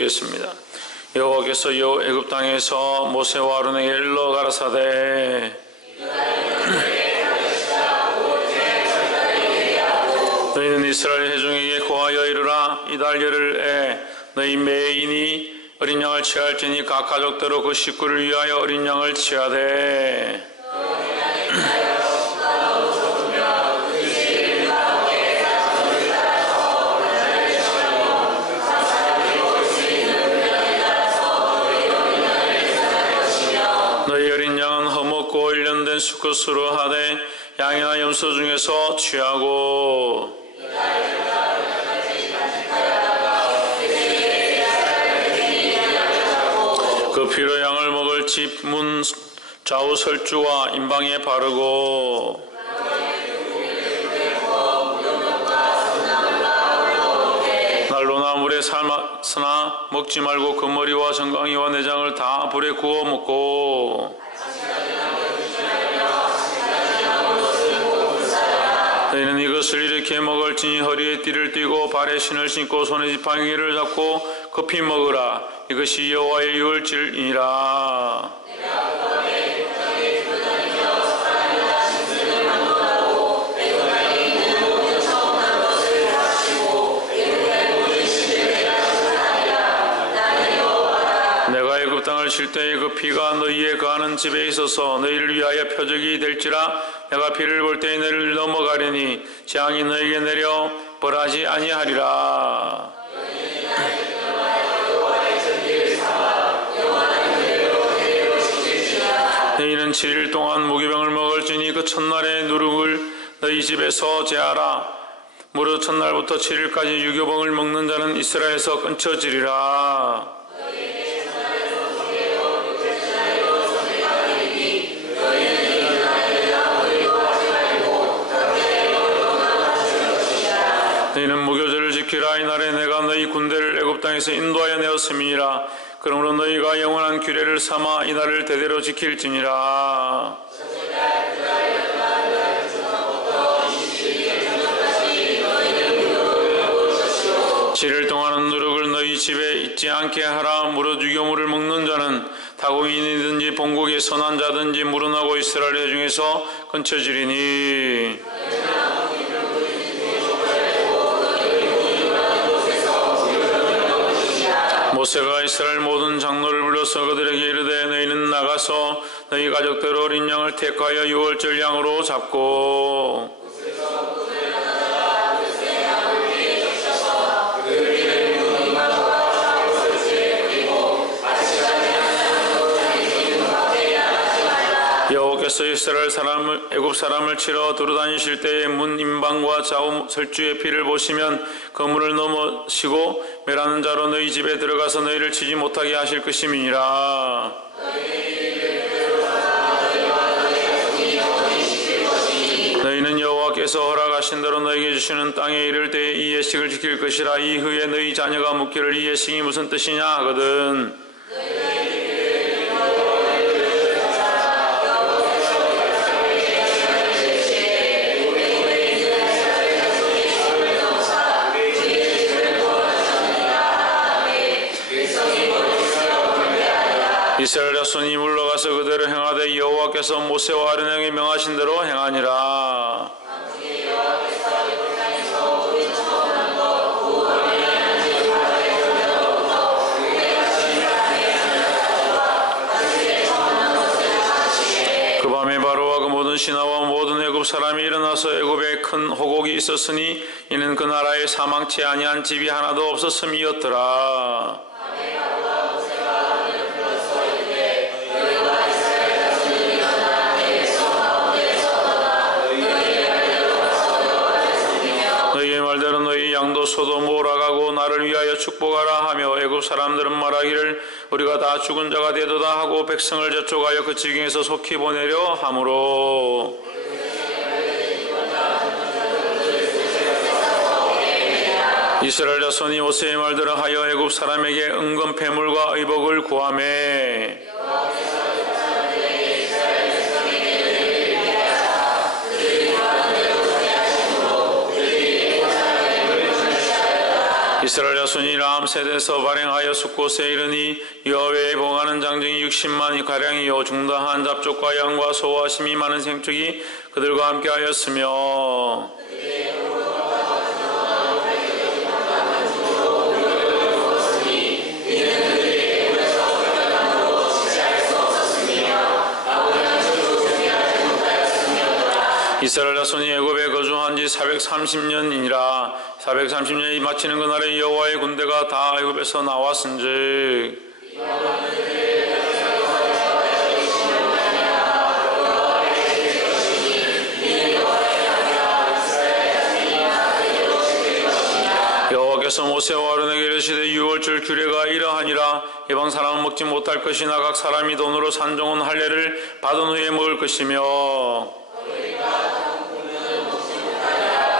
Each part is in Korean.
읽겠습니다. 여호와께서 애굽 땅에서 모세와 아론에게 일러 가라사대 너희는 이스라엘 회중에게 고하여 이르라. 이달 열흘에 너희 매인이 어린 양을 취할지니 각 가족대로 그 식구를 위하여 어린 양을 취하되 너희 어린 양은 허먹고 1년 된 수컷으로 하되 양이나 염소 중에서 취하고 그 피로 양을 먹을 집 문 좌우 설주와 임방에 바르고 난로나 물에 삶았으나 먹지 말고 그 머리와 정강이와 내장을 다 불에 구워 먹고 너희는 이것을 이렇게 먹을지니 허리에 띠를 띠고 발에 신을 신고 손에 지팡이를 잡고 급히 먹으라. 이것이 여호와의 유월절이니라. 내가 애굽 땅을 칠 때에 그 피가 너희의 거하는 집에 있어서 너희를 위하여 표적이 될지라. 내가 피를 볼 때에 너희를 넘어가리니 재앙이 너희에게 내려 벌하지 아니하리라. 너희는 7일 동안 무교병을 먹을지니 그 첫날의 누룩을 너희 집에서 제하라. 무릇 첫날부터 7일까지 유교병을 먹는 자는 이스라엘에서 끊쳐지리라. 너희는 무교절을 지키라. 이날에 내가 너희 군대를 애굽 땅에서 인도하여 내었음이니라. 그러므로 너희가 영원한 규례를 삼아 이날을 대대로 지킬지니라. 7일 동안은 누룩을 너희 집에 있지 않게 하라. 무릇 유교물을 먹는 자는 타국인이든지 본국의 선한 자든지 물어나고 이스라엘 중에서 끊쳐지리니 모세가 이스라엘 모든 장로를 불러서 그들에게 이르되 너희는 나가서 너희 가족대로 어린 양을 택하여 유월절 양으로 잡고 여호와께서 이스라엘 사람을 애굽 사람을 치러 두루다니실 때에 문 임방과 좌우 설주의 피를 보시면 그 문을 넘으시고 멸하는 자로 너희 집에 들어가서 너희를 치지 못하게 하실 것임이니라. 너희는 여호와께서 허락하신 대로 너희에게 주시는 땅에 이를 때에 이 예식을 지킬 것이라. 이후에 너희 자녀가 묻기를 이 예식이 무슨 뜻이냐 하거든. 이스라엘 자손이 물러가서 그대로 행하되 여호와께서 모세와 아론에게 명하신 대로 행하니라. 그 밤에 바로와 그 모든 신하와 모든 애굽 사람이 일어나서 애굽에 큰 호곡이 있었으니 이는 그 나라에 사망치 아니한 집이 하나도 없었음이었더라. 너희의 말대로 너희 양도 소도 몰아가고 나를 위하여 축복하라 하며 애굽 사람들은 말하기를 우리가 다 죽은 자가 되도다 하고 백성을 저촉하여 그 지경에서 속히 보내려 하므로 이스라엘 자손이 모세의 말대로 하여 애굽 사람에게 은금 패물과 의복을 구하며 이스라엘 자손이 람 세대에서 발행하여 숫곳에 이르니 여호와의 봉하는 장정이 60만이 가량이요 중다한 잡족과 양과 소와 심이 많은 생축이 그들과 함께하였으며 이스라엘 자손이 애굽에 거주한 지 430년이니라 430년이 마치는 그날에 여호와의 군대가 다 애굽에서 나왔은즉 여호와께서 모세와 아론에게 이르시되 유월절 규례가 이러하니라 이방 사람은 먹지 못할 것이나 각 사람이 돈으로 산 종은 할례를 받은 후에 먹을 것이며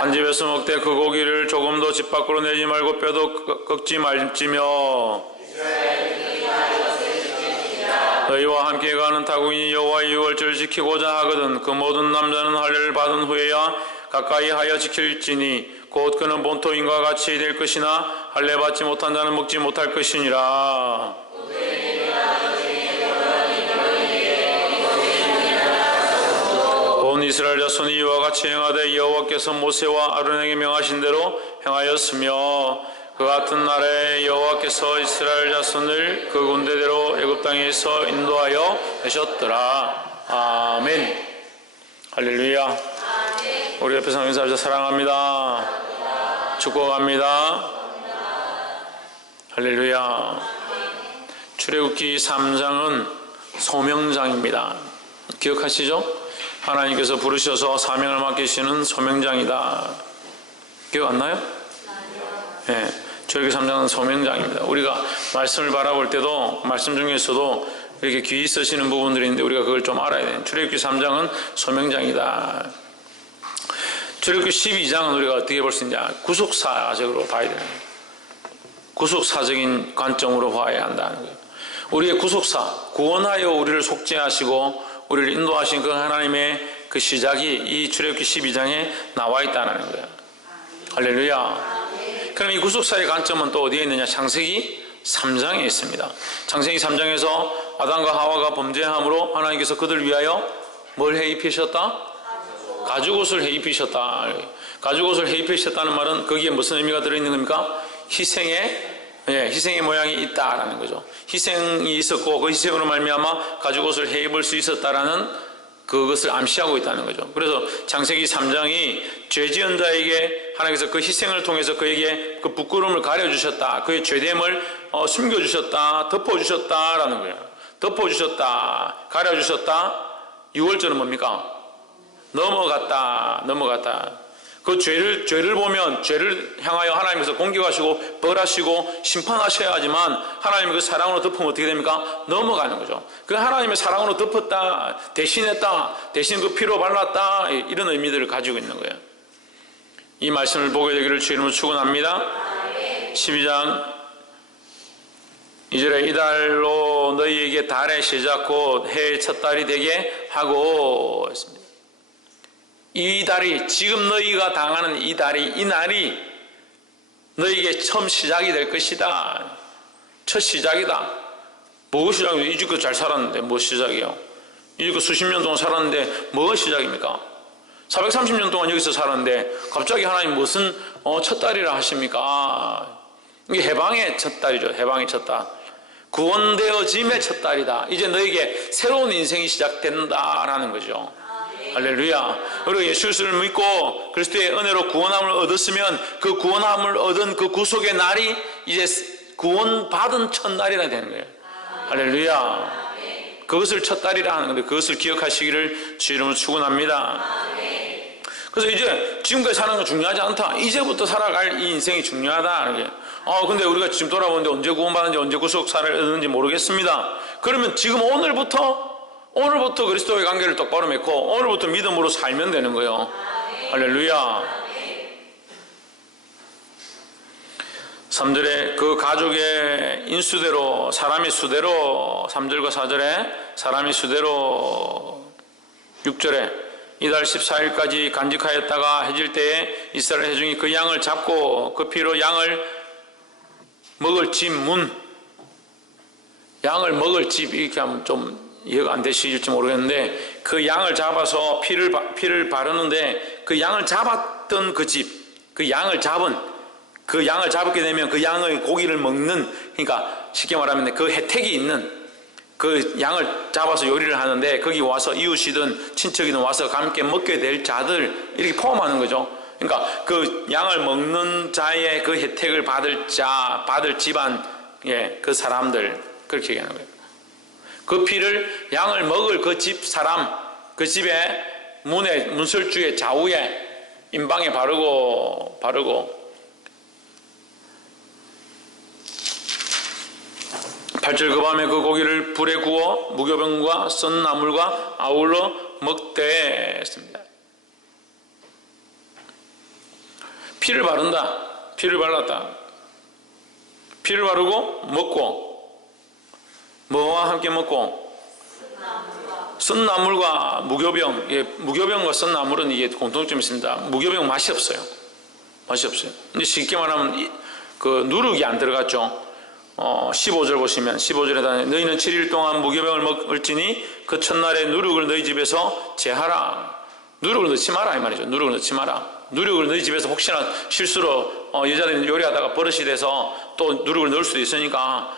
한 집에서 먹되 그 고기를 조금도 집 밖으로 내지 말고 뼈도 꺾지 말지며 너희와 함께 가는 타국인이 여호와의 유월절을 지키고자 하거든 그 모든 남자는 할례를 받은 후에야 가까이 하여 지킬지니 곧 그는 본토인과 같이 될 것이나 할례 받지 못한 자는 먹지 못할 것이니라. 온 이스라엘 자손이 이와 같이 행하되 여호와께서 모세와 아론에게 명하신 대로 행하였으며 그 같은 날에 여호와께서 이스라엘 자손을 그 군대대로 애굽 땅에서 인도하여 내셨더라. 아멘. 할렐루야. 우리 옆에 성인사자 사랑합니다. 축복합니다. 할렐루야. 출애굽기 3장은 소명장입니다. 기억하시죠? 하나님께서 부르셔서 사명을 맡기시는 소명장이다. 기억 안 나요? 네, 출애굽기 3장은 소명장입니다. 우리가 말씀을 바라볼 때도 말씀 중에서도 이렇게 귀히 쓰시는 부분들이 있는데 우리가 그걸 좀 알아야 돼요. 출애굽기 3장은 소명장이다. 출애굽기 12장은 우리가 어떻게 볼 수 있냐? 구속사적으로 봐야 돼요. 구속사적인 관점으로 봐야 한다는 거예요. 우리의 구속사, 구원하여 우리를 속죄하시고 우리를 인도하신 그 하나님의 그 시작이 이 출애굽기 12장에 나와 있다는 거예요. 할렐루야. 그럼 이 구속사의 관점은 또 어디에 있느냐? 창세기 3장에 있습니다. 창세기 3장에서 아담과 하와가 범죄함으로 하나님께서 그들 위하여 뭘 해입히셨다? 가죽옷을 해입히셨다. 가죽옷을 해입히셨다는 말은 거기에 무슨 의미가 들어있는 겁니까? 희생의 모양이 있다라는 거죠. 희생이 있었고 그 희생으로 말미암아 가죽옷을 해입을 수 있었다라는 그것을 암시하고 있다는 거죠. 그래서 창세기 3장이 죄지은 자에게 하나님께서 그 희생을 통해서 그에게 그 부끄러움을 가려주셨다. 그의 죄됨을 숨겨주셨다. 덮어주셨다라는 거예요. 덮어주셨다. 가려주셨다. 6월절은 뭡니까? 넘어갔다. 그 죄를 보면 죄를 향하여 하나님께서 공격하시고 벌하시고 심판하셔야 하지만 하나님의 그 사랑으로 덮으면 어떻게 됩니까? 넘어가는 거죠. 그 하나님의 사랑으로 덮었다, 대신했다, 대신 그 피로 발랐다, 이런 의미들을 가지고 있는 거예요. 이 말씀을 보게 되기를 주 이름으로 축원합니다. 12장 2절에 이달로 너희에게 달의 시작 곧 해의 첫 달이 되게 하고 했습니다. 이 달이 지금 너희가 당하는 이 날이 너희에게 처음 시작이 될 것이다. 첫 시작이다. 뭐가 시작이에요? 이집트 잘 살았는데 뭐 시작이에요? 이집트 수십 년 동안 살았는데 뭐가 시작입니까? 430년 동안 여기서 살았는데 갑자기 하나님 무슨 첫 달이라 하십니까? 이게 해방의 첫 달이죠. 해방의 첫 달. 구원되어짐의 첫 달이다. 이제 너에게 새로운 인생이 시작된다라는 거죠. 할렐루야. 우리가 예수를 믿고 그리스도의 은혜로 구원함을 얻었으면 그 구원함을 얻은 그 구속의 날이 이제 구원받은 첫날이라 되는 거예요. 할렐루야. 그것을 첫달이라 하는 건데 그것을 기억하시기를 주 이름으로 축원합니다. 그래서 이제 지금까지 사는 건 중요하지 않다. 이제부터 살아갈 이 인생이 중요하다는 게. 근데 우리가 지금 돌아보는데 언제 구원받는지 언제 구속사를 얻는지 모르겠습니다. 그러면 지금 오늘부터 그리스도의 관계를 똑바로 맺고 오늘부터 믿음으로 살면 되는 거예요. 할렐루야. 3절에 그 가족의 인수대로 사람의 수대로 3절과 4절에 사람의 수대로 6절에 이달 14일까지 간직하였다가 해질 때에 이스라엘 회중이 그 양을 잡고 그 피로 양을 먹을 집 문, 양을 먹을 집, 이렇게 하면 좀 이해가 안 되실지 모르겠는데, 그 양을 잡아서 피를 바르는데, 그 양을 잡았던 그 집, 그 양을 잡게 되면 그 양의 고기를 먹는, 그러니까 쉽게 말하면 그 혜택이 있는, 그 양을 잡아서 요리를 하는데 거기 와서 이웃이든 친척이든 와서 함께 먹게 될 자들, 이렇게 포함하는 거죠. 그러니까 그 양을 먹는 자의 그 혜택을 받을 집안, 그 사람들, 그렇게 얘기하는 거예요. 그 피를 양을 먹을 그 집 사람, 그 집의 문설주의 좌우에 임방에 바르고 8절 그 밤에 그 고기를 불에 구워 무교병과 썬 나물과 아울러 먹되 했습니다. 피를 바른다. 피를 발랐다. 피를 바르고 먹고, 뭐와 함께 먹고? 썬 나물과 무교병. 무교병과 썬 나물은 이게 공통점이 있습니다. 무교병 맛이 없어요. 근데 쉽게 말하면 그 누룩이 안 들어갔죠. 15절 보시면, 15절에다 너희는 7일 동안 무교병을 먹을지니 그 첫날에 누룩을 너희 집에서 제하라. 누룩을 넣지 마라 이 말이죠. 누룩을 넣지 마라. 누룩을 너희 집에서 혹시나 실수로 여자들이 요리하다가 버릇이 돼서 또 누룩을 넣을 수도 있으니까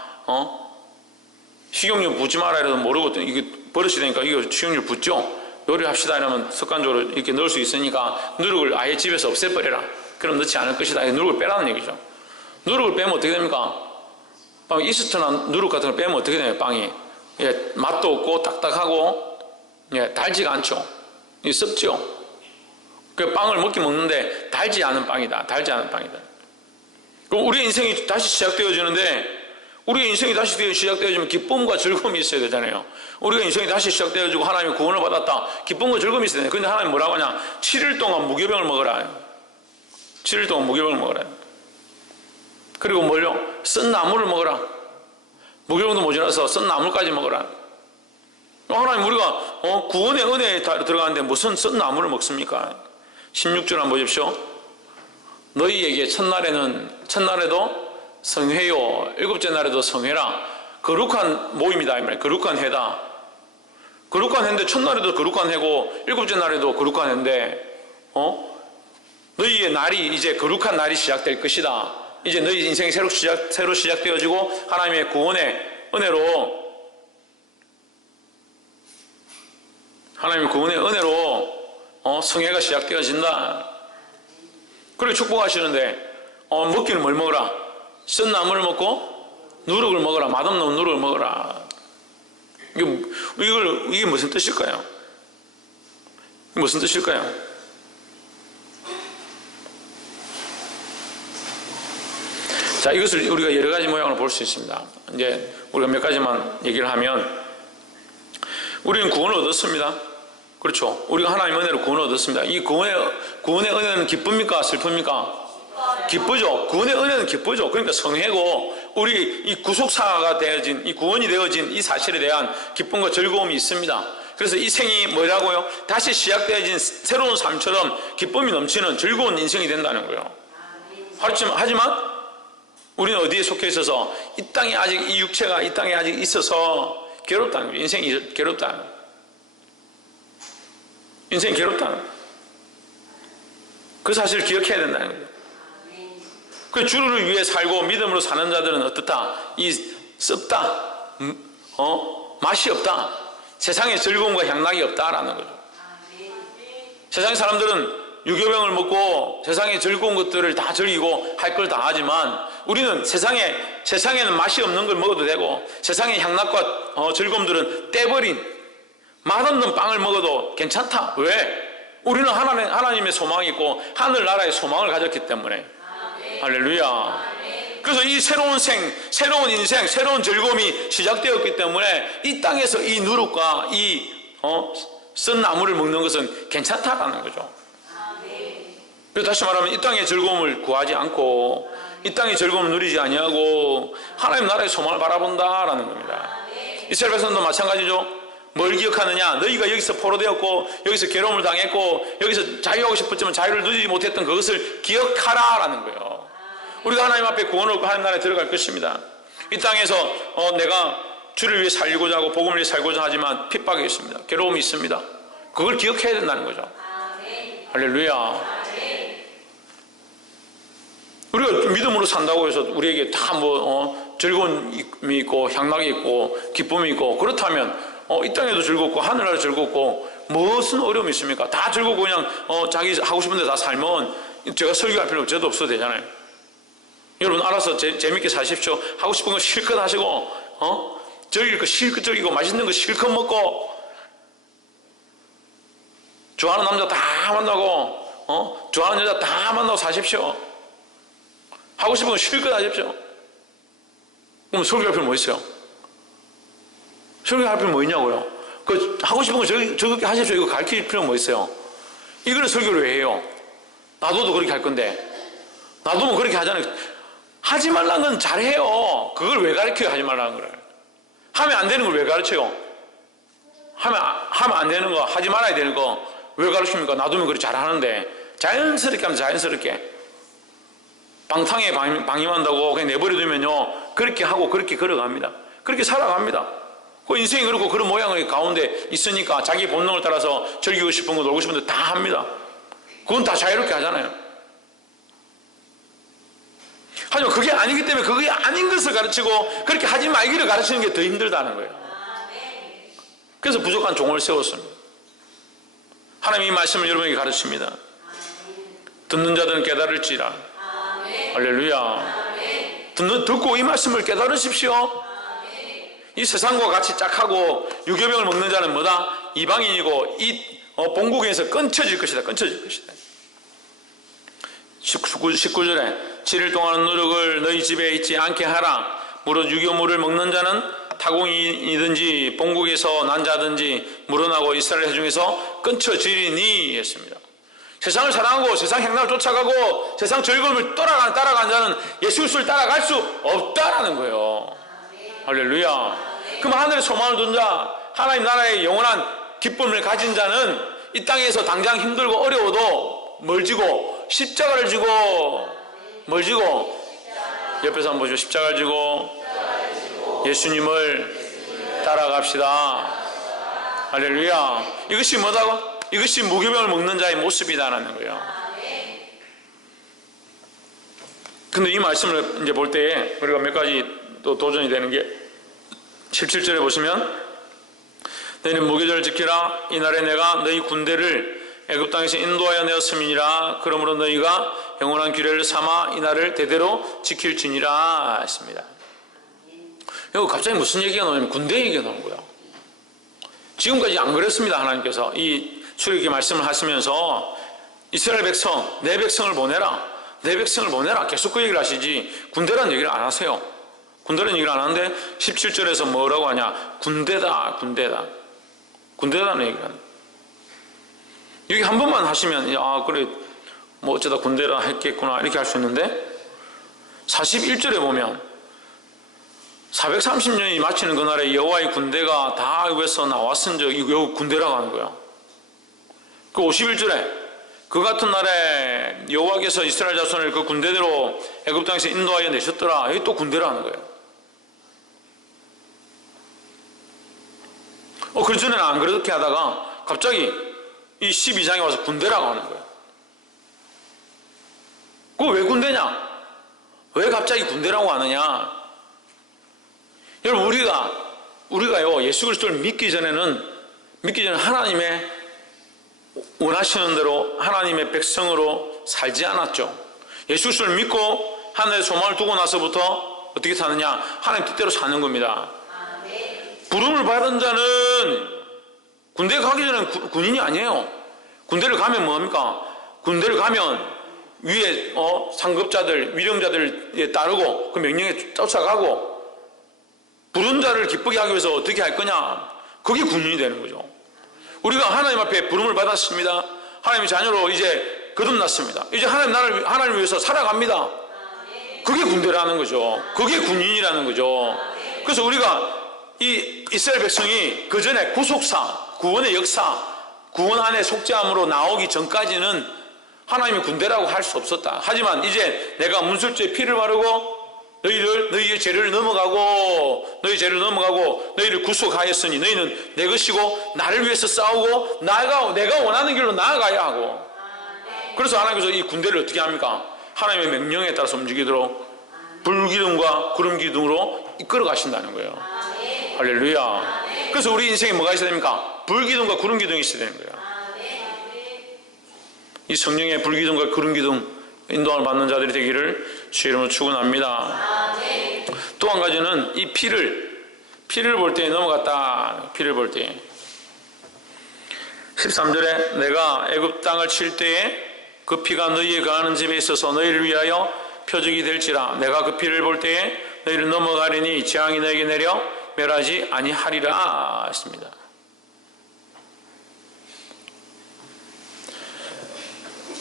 식용유 붓지 마라 이래도 모르고 이게 버릇이 되니까 이거 식용유 붓죠. 요리합시다 이러면 습관적으로 이렇게 넣을 수 있으니까 누룩을 아예 집에서 없애버려라. 그럼 넣지 않을 것이다. 누룩을 빼라는 얘기죠. 누룩을 빼면 어떻게 됩니까? 이스트나 누룩 같은 걸 빼면 어떻게 돼요? 빵이 맛도 없고 딱딱하고 달지가 않죠. 썩죠. 그 빵을 먹는데 달지 않은 빵이다. 그럼 우리 인생이 다시 시작되어지는데, 우리의 인생이 다시 시작되어지면 기쁨과 즐거움이 있어야 되잖아요. 우리가 인생이 다시 시작되어지고 하나님의 구원을 받았다. 기쁨과 즐거움이 있어야 되잖아요. 그런데 하나님 뭐라고 하냐? 7일 동안 무교병을 먹어라. 7일 동안 무교병을 먹어라. 그리고 뭘요? 썬 나물을 먹어라. 무교병도 모자라서 썬 나물까지 먹어라. 하나님 우리가 구원의 은혜에 들어가는데 무슨 썬 나물을 먹습니까? 16절 한번 보십시오. 너희에게 첫날에도 성회요, 일곱째 날에도 성회라. 거룩한 모임이다 이 말이에요. 거룩한 해다. 거룩한 해인데 첫날에도 거룩한 해고 일곱째 날에도 거룩한 해인데 너희의 날이 이제 거룩한 날이 시작될 것이다. 이제 너희 인생이 새로 시작되어지고 하나님의 구원의 은혜로 성회가 시작되어진다. 그리고 축복하시는데 먹기는 뭘 먹어라? 썬 나물을 먹고 누룩을 먹어라. 맛없는 누룩을 먹어라. 이게 무슨 뜻일까요? 무슨 뜻일까요? 자, 이것을 우리가 여러 가지 모양으로 볼 수 있습니다. 이제 우리가 몇 가지만 얘기를 하면, 우리는 구원을 얻었습니다. 그렇죠? 우리가 하나님의 은혜로 구원을 얻었습니다. 이 구원의 은혜는 기쁩니까? 슬픕니까? 기쁘죠. 구원의 은혜는 기쁘죠. 그러니까 성회고, 우리 이 구속사가 되어진, 이 구원이 되어진 이 사실에 대한 기쁨과 즐거움이 있습니다. 그래서 이 생이 뭐라고요? 다시 시작되어진 새로운 삶처럼 기쁨이 넘치는 즐거운 인생이 된다는 거예요. 하지만 우리는 어디에 속해 있어서 이 땅에 아직, 이 육체가 이 땅에 아직 있어서 괴롭다는 거예요. 인생이 괴롭다는 거예요. 인생이 괴롭다는 거예요. 그 사실을 기억해야 된다는 거예요. 그 주를 위해 살고 믿음으로 사는 자들은 어떻다? 썩다. 맛이 없다. 세상에 즐거움과 향락이 없다라는 거죠. 세상 사람들은 유교병을 먹고 세상의 즐거운 것들을 다 즐기고 할 걸 다 하지만, 우리는 세상에는 맛이 없는 걸 먹어도 되고 세상의 향락과 즐거움들은 떼버린 맛없는 빵을 먹어도 괜찮다. 왜? 우리는 하나님의 소망이 있고 하늘나라의 소망을 가졌기 때문에. 할렐루야. 그래서 이 새로운 새로운 인생, 새로운 즐거움이 시작되었기 때문에 이 땅에서 이 누룩과 이 썬 나물을 먹는 것은 괜찮다라는 거죠. 그래서 다시 말하면 이 땅의 즐거움을 구하지 않고 이 땅의 즐거움을 누리지 아니하고 하나님 나라의 소망을 바라본다라는 겁니다. 이스라엘 백성도 마찬가지죠. 뭘 기억하느냐? 너희가 여기서 포로되었고 여기서 괴로움을 당했고 여기서 자유하고 싶었지만 자유를 누리지 못했던 그것을 기억하라라는 거예요. 우리가 하나님 앞에 구원을 얻고 하나님 나라에 들어갈 것입니다. 이 땅에서 내가 주를 위해 살고자 하고 복음을 위해 살고자 하지만 핍박이 있습니다. 괴로움이 있습니다. 그걸 기억해야 된다는 거죠. 할렐루야. 우리가 믿음으로 산다고 해서 우리에게 다 즐거움이 있고 향락이 있고 기쁨이 있고 그렇다면 이 땅에도 즐겁고 하늘나라도 즐겁고 무슨 어려움이 있습니까? 다 즐겁고 그냥 자기 하고 싶은 데 다 살면 제가 설교할 필요 저도 없어도 되잖아요. 여러분 알아서 재밌게 사십시오. 하고 싶은 거 실컷 하시고 즐길 거 실컷 즐기고 맛있는 거 실컷 먹고 좋아하는 남자 다 만나고 좋아하는 여자 다 만나고 사십시오. 하고 싶은 거 실컷 하십시오. 그럼 설교할 필요 뭐 있어요? 설교할 필요 뭐 있냐고요? 하고 싶은 거 저렇게 하십시오. 이거 가르칠 필요 뭐 있어요? 이거는 설교를 왜 해요? 놔둬도 그렇게 할 건데. 놔두면 그렇게 하잖아요. 하지 말라는 건 잘해요. 그걸 왜 가르쳐요? 하지 말라는 걸. 하면 안 되는 걸 왜 가르쳐요? 하면 안 되는 거, 하지 말아야 되는 거 왜 가르칩니까? 놔두면 그렇게 잘하는데. 자연스럽게 하면 자연스럽게. 방탕에 방임한다고 그냥 내버려두면요. 그렇게 하고 그렇게 걸어갑니다. 그렇게 살아갑니다. 그 인생이 그렇고 그런 모양의 가운데 있으니까 자기 본능을 따라서 즐기고 싶은 거 놀고 싶은 거 다 합니다. 그건 다 자유롭게 하잖아요. 하지만 그게 아니기 때문에 그게 아닌 것을 가르치고 그렇게 하지 말기를 가르치는 게 더 힘들다는 거예요. 그래서 부족한 종을 세웠습니다. 하나님이 이 말씀을 여러분에게 가르칩니다. 듣는 자들은 깨달을지라. 할렐루야. 듣고 이 말씀을 깨달으십시오. 이 세상과 같이 짝하고 유교병을 먹는 자는 뭐다? 이방인이고 이 본국에서 끊쳐질 것이다. 끊쳐질 것이다. 19절에 7일 동안 노력을 너희 집에 있지 않게 하라. 무릇 유교물을 먹는 자는 타공이든지 본국에서 난 자든지 물어나고 이스라엘 중에서 끊쳐지리니 했습니다. 세상을 사랑하고 세상 행락을 쫓아가고 세상 즐거움을 따라간 자는 예수 그리스도를 따라갈 수 없다라는 거예요. 할렐루야. 그럼 하늘에 소망을 둔 자, 하나님 나라의 영원한 기쁨을 가진 자는 이 땅에서 당장 힘들고 어려워도 뭘 지고 십자가를 지고 뭘 지고 옆에서 한번 보시죠. 십자가를 지고 예수님을 따라갑시다. 할렐루야. 이것이 뭐다고? 이것이 무교병을 먹는 자의 모습이다라는 거예요. 근데 이 말씀을 이제 볼 때에 우리가 몇 가지 또 도전이 되는 게 17절에 보시면 너희는 무교절을 지키라. 이날에 내가 너희 군대를 애굽 땅에서 인도하여 내었음이니라. 그러므로 너희가 영원한 규례를 삼아 이날을 대대로 지킬지니라 했습니다. 이거 갑자기 무슨 얘기가 나오냐면 군대 얘기가 나온 거예요. 지금까지 안 그랬습니다. 하나님께서 이 출애굽기 말씀을 하시면서 이스라엘 백성, 내 백성을 보내라. 내 백성을 보내라. 계속 그 얘기를 하시지 군대라는 얘기를 안 하세요. 군대라는 얘기를 안 하는데 17절에서 뭐라고 하냐? 군대다. 군대라는 얘기를 하는. 여기 한 번만 하시면 그래 뭐 어쩌다 군대라 했겠구나 이렇게 할 수 있는데 41절에 보면 430년이 마치는 그날에 여호와의 군대가 다 애굽에서 나왔은 적이 여기 군대라고 하는 거예요. 그 51절에 그 같은 날에 여호와께서 이스라엘 자손을 그 군대대로 애굽 땅에서 인도하여 내셨더라. 여기 또 군대라는 거예요. 그 전에는 안 그렇게 하다가 갑자기 이 12장에 와서 군대라고 하는 거예요. 그거 왜 군대냐? 왜 갑자기 군대라고 하느냐? 여러분 우리가요 예수 그리스도를 믿기 전에는 하나님의 원하시는 대로 하나님의 백성으로 살지 않았죠. 예수 그리스도를 믿고 하늘에 소망을 두고 나서부터 어떻게 사느냐? 하나님 뜻대로 사는 겁니다. 부름을 받은 자는 군대 가기 전에는 군인이 아니에요. 군대를 가면 뭐합니까? 군대를 가면 위에 상급자들, 위령자들에 따르고 그 명령에 쫓아가고 부른 자를 기쁘게 하기 위해서 어떻게 할 거냐? 그게 군인이 되는 거죠. 우리가 하나님 앞에 부름을 받았습니다. 하나님의 자녀로 이제 거듭났습니다. 이제 하나님을 위해서 살아갑니다. 그게 군대라는 거죠. 그게 군인이라는 거죠. 그래서 우리가 이 이스라엘 백성이 그 전에 구속사, 구원의 역사, 구원 안에 속죄함으로 나오기 전까지는 하나님의 군대라고 할 수 없었다. 하지만 이제 내가 문설주에 피를 바르고 너희의 죄를 넘어가고 너희를 구속하였으니 너희는 내 것이고 나를 위해서 싸우고 내가 원하는 길로 나아가야 하고. 그래서 하나님께서 이 군대를 어떻게 합니까? 하나님의 명령에 따라서 움직이도록 불기둥과 구름기둥으로 이끌어 가신다는 거예요. 할렐루야. 그래서 우리 인생에 뭐가 있어야 됩니까? 불기둥과 구름기둥이 있어야 되는 거예요. 이 성령의 불기둥과 구름기둥 인도함을 받는 자들이 되기를 주의 이름으로 축원합니다. 또 한 가지는 이 피를 볼 때 넘어갔다. 피를 볼 때 13절에 내가 애굽 땅을 칠 때에 그 피가 너희의 거하는 집에 있어서 너희를 위하여 표적이 될지라. 내가 그 피를 볼 때에 너희를 넘어가리니 재앙이 너희에게 내려 멸하지 아니하리라 했습니다.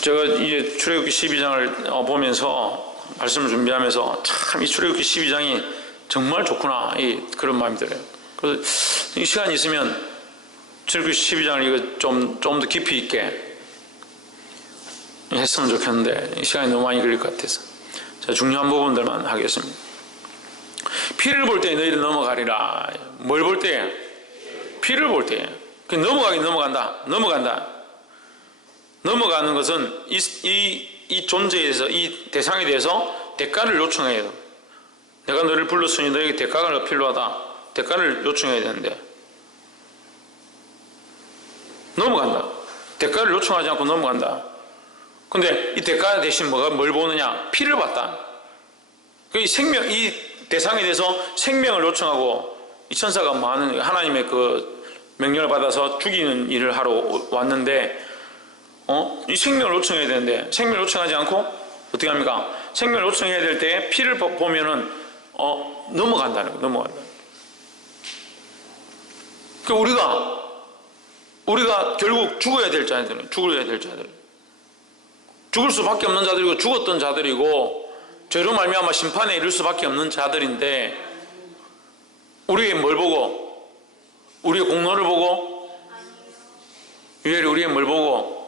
제가 이제 출애굽기 12장을 보면서 말씀을 준비하면서 참 이 출애굽기 12장이 정말 좋구나 그런 마음이 들어요. 그래서 이 시간이 있으면 출애굽기 12장을 이거 좀 더 깊이 있게 했으면 좋겠는데 이 시간이 너무 많이 걸릴 것 같아서 제가 중요한 부분들만 하겠습니다. 피를 볼 때 너희를 넘어가리라. 뭘 볼 때? 피를 볼 때. 넘어가긴 넘어간다. 넘어가는 것은 이 존재에서 이 대상에 대해서 대가를 요청해야 돼요. 내가 너를 불렀으니 너에게 대가가 필요하다. 대가를 요청해야 되는데 넘어간다. 대가를 요청하지 않고 넘어간다. 근데 이 대가 대신 뭘 보느냐? 피를 봤다. 이 대상에 대해서 생명을 요청하고 이 천사가 많은 하나님의 그 명령을 받아서 죽이는 일을 하러 왔는데 이 생명을 요청해야 되는데 생명을 요청하지 않고 어떻게 합니까? 생명을 요청해야 될 때 피를 보면은 넘어간다는 거예요. 넘어간다. 그러니까 우리가 결국 죽어야 될 자들은 죽을 수밖에 없는 자들이고 죽었던 자들이고 죄로 말미암아 심판에 이를 수밖에 없는 자들인데 우리의 뭘 보고? 우리의 공로를 보고? 유일히 우리의 뭘 보고?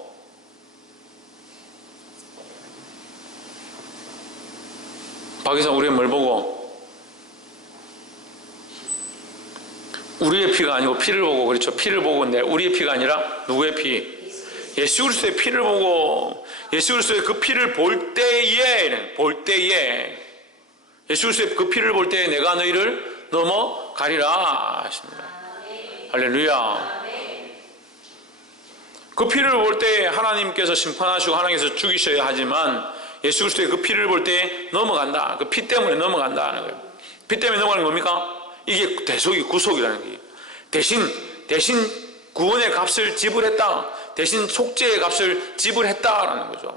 박이사 우리의 뭘 보고? 우리의 피가 아니고 피를 보고 그렇죠. 피를 보고 근데 우리의 피가 아니라 누구의 피? 예수 그리스도의 피를 보고 예수 그리스도의 그 피를 볼 때에 예수 그리스도의 그 피를 볼 때에 내가 너희를 넘어가리라 하십니다. 할렐루야. 그 피를 볼 때에 하나님께서 심판하시고 하나님께서 죽이셔야 하지만 예수 그리스도의 그 피를 볼 때에 넘어간다. 그 피 때문에 넘어간다 하는 거예요. 피 때문에 넘어가는 게 뭡니까? 이게 대속이 구속이라는 거예요. 대신 구원의 값을 지불했다. 대신 속죄의 값을 지불했다라는 거죠.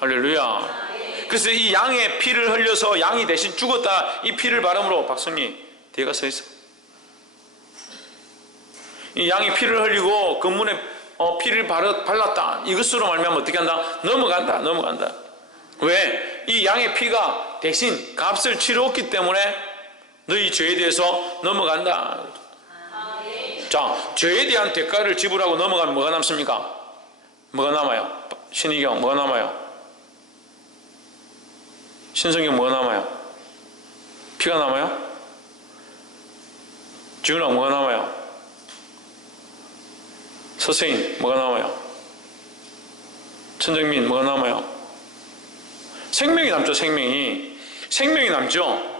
할렐루야. 그래서 이 양의 피를 흘려서 양이 대신 죽었다. 이 피를 바람으로 박성리 뒤에 가서 있어. 이 양이 피를 흘리고 근문에 피를 발랐다. 이것으로 말미암아 어떻게 한다? 넘어간다. 왜? 이 양의 피가 대신 값을 치렀기 때문에 너희 죄에 대해서 넘어간다. 자, 죄에 대한 대가를 지불하고 넘어가면 뭐가 남습니까? 뭐가 남아요? 신의경 뭐가 남아요? 신성경 뭐가 남아요? 피가 남아요? 지훈아 뭐가 남아요? 서세인 뭐가 남아요? 천정민 뭐가 남아요? 생명이 남죠. 생명이 남죠.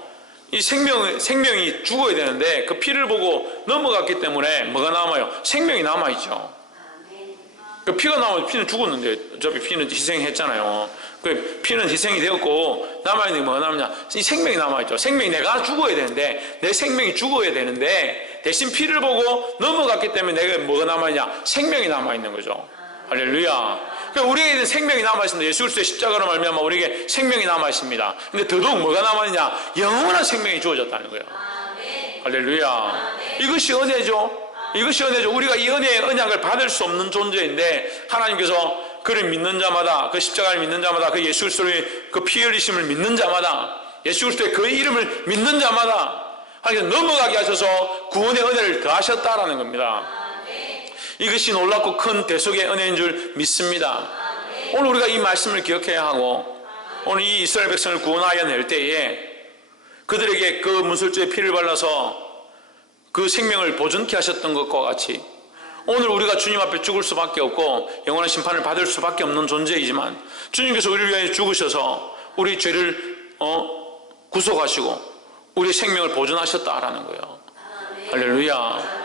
이 생명이 죽어야 되는데 그 피를 보고 넘어갔기 때문에 뭐가 남아요? 생명이 남아있죠. 그 피가 나오면 피는 죽었는데 어차피 피는 희생했잖아요. 그 피는 희생이 되었고 남아있는 게 뭐가 남냐? 이 생명이 남아있죠. 생명이 내가 죽어야 되는데 내 생명이 죽어야 되는데 대신 피를 보고 넘어갔기 때문에 내가 뭐가 남아있냐? 생명이 남아있는 거죠. 할렐루야. 그러니까 우리에게는 생명이 남아있습니다. 예수 그리스도의 십자가로 말미암아 우리에게 생명이 남아있습니다. 근데 더더욱 뭐가 남아있냐? 영원한 생명이 주어졌다는 거예요. 할렐루야. 이것이 은혜죠. 우리가 이 은혜의 언약을 받을 수 없는 존재인데 하나님께서 그를 믿는 자마다, 그 십자가를 믿는 자마다, 그 예수 그리스도의 그 피 흘리심을 믿는 자마다, 예수 그리스도의 그 이름을 믿는 자마다 하나님께서 넘어가게 하셔서 구원의 은혜를 더하셨다라는 겁니다. 이것이 놀랍고 큰 대속의 은혜인 줄 믿습니다. 오늘 우리가 이 말씀을 기억해야 하고, 오늘 이 이스라엘 백성을 구원하여 낼 때에 그들에게 그 문설주의 피를 발라서 그 생명을 보존케 하셨던 것과 같이, 오늘 우리가 주님 앞에 죽을 수밖에 없고 영원한 심판을 받을 수밖에 없는 존재이지만, 주님께서 우리를 위하여 죽으셔서 우리 죄를 구속하시고 우리 생명을 보존하셨다라는 거예요. 할렐루야.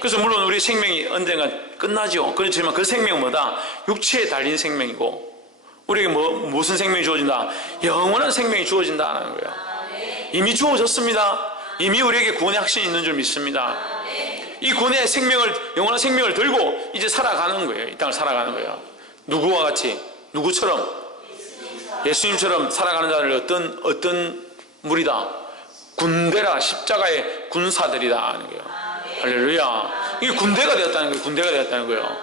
그래서 물론 우리 생명이 언젠가 끝나죠. 그렇지만 그 생명은 뭐다? 육체에 달린 생명이고, 우리에게 무슨 생명이 주어진다? 영원한 생명이 주어진다는 거예요. 이미 주어졌습니다. 이미 우리에게 구원의 확신이 있는 줄 믿습니다. 이 구원의 생명을, 영원한 생명을 들고 이제 살아가는 거예요. 이 땅을 살아가는 거예요. 누구와 같이? 누구처럼? 예수님처럼 살아가는 자를 어떤 무리다? 군대라, 십자가의 군사들이다 하는 거예요. 할렐루야. 이게 군대가 되었다는 거예요. 군대가 되었다는 거예요.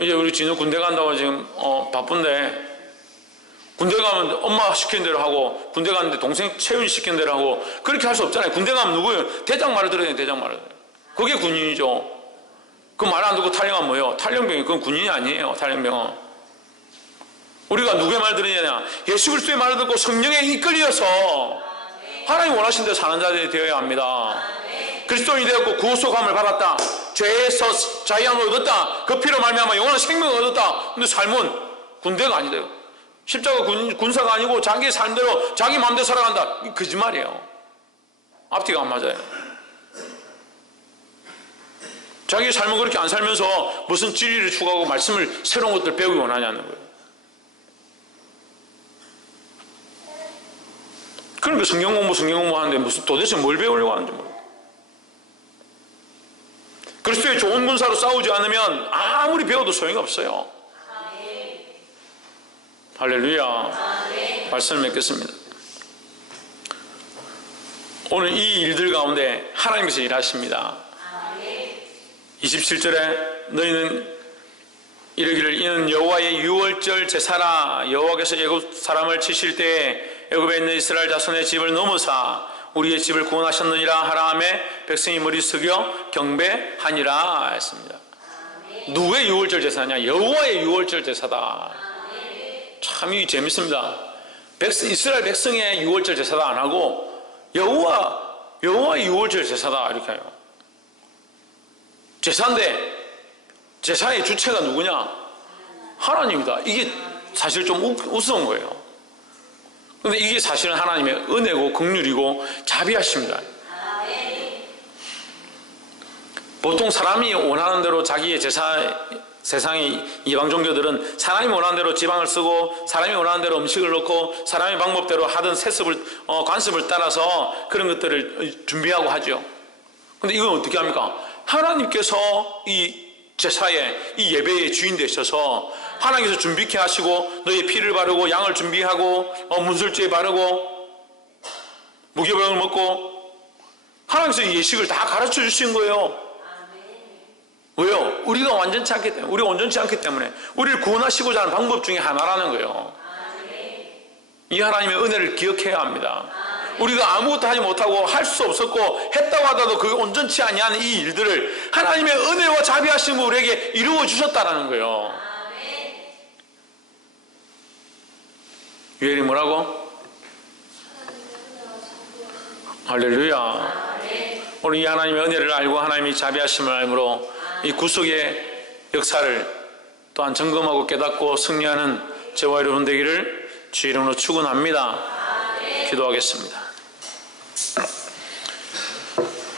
이제 우리 진우 군대 간다고 지금 바쁜데, 군대 가면 엄마 시키는 대로 하고, 군대 가는데 동생 채윤 시키는 대로 하고, 그렇게 할 수 없잖아요. 군대 가면 누구예요? 대장 말을 들어야 돼요. 대장 말을. 그게 군인이죠. 그 말 안 듣고 탈영하면 뭐예요? 탈영병이. 그건 군인이 아니에요. 탈영병은. 우리가 누구의 말 들으냐? 예수 그리스도의 말을 듣고 성령에 이끌려서 하나님 원하신 대로 사는 자들이 되어야 합니다. 그리스도인이 되었고 구속함을 받았다. 죄에서 자유함을 얻었다. 그 피로 말미암아 영원한 생명을 얻었다. 근데 삶은 군대가 아니래요. 십자가 군사가 아니고 자기의 삶대로 자기 마음대로 살아간다. 이게 거짓말이에요. 앞뒤가 안 맞아요. 자기의 삶은 그렇게 안 살면서 무슨 진리를 추구하고 말씀을, 새로운 것들을 배우기 원하냐는 거예요. 그러니까 성경 공부 하는데 무슨 도대체 뭘 배우려고 하는지 모르겠어요. 그리스도의 좋은 군사로 싸우지 않으면 아무리 배워도 소용이 없어요. 할렐루야. 말씀을 맺겠습니다. 오늘 이 일들 가운데 하나님께서 일하십니다. 27절에 너희는 이르기를 이는 여호와의 유월절 제사라. 여호와께서 애굽 사람을 치실 때에 애굽에 있는 이스라엘 자손의 집을 넘어사 우리의 집을 구원하셨느니라 하라 하매 백성이 머리 숙여 경배하니라 했습니다. 누구의 유월절 제사냐? 여호와의 유월절 제사다. 참 이 재밌습니다. 이스라엘 백성의 유월절 제사다 안 하고 여호와의 유월절 제사다 이렇게 해요. 제사인데 제사의 주체가 누구냐? 하나님이다. 이게 사실 좀 우스운 거예요. 그런데 이게 사실은 하나님의 은혜고 긍휼이고 자비하십니다. 보통 사람이 원하는 대로 자기의 세상의 이방 종교들은 사람이 원하는 대로 지방을 쓰고 사람이 원하는 대로 음식을 넣고 사람의 방법대로 하던 관습을 따라서 그런 것들을 준비하고 하죠. 그런데 이건 어떻게 합니까? 하나님께서 이 제사의 이 예배의 주인 되셔서 하나님께서 준비케 하시고 너의 피를 바르고 양을 준비하고 문설주에 바르고 무교병을 먹고 하나님께서 이 예식을 다 가르쳐 주신 거예요. 왜요? 우리가 완전치 않기 때문에, 우리가 온전치 않기 때문에 우리를 구원하시고자 하는 방법 중에 하나라는 거예요. 이 하나님의 은혜를 기억해야 합니다. 우리가 아무것도 하지 못하고 할 수 없었고 했다고 하더라도 그게 온전치 아니한 이 일들을 하나님의 은혜와 자비하심으로 우리에게 이루어 주셨다라는 거예요. 유엘이 뭐라고? 할렐루야. 오늘 이 하나님의 은혜를 알고 하나님의 자비하심을 알므로 이 구속의 역사를 또한 점검하고 깨닫고 승리하는 저와 여러분 되기를 주의 이름으로 축원합니다. 기도하겠습니다.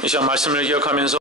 이 시간 말씀을 기억하면서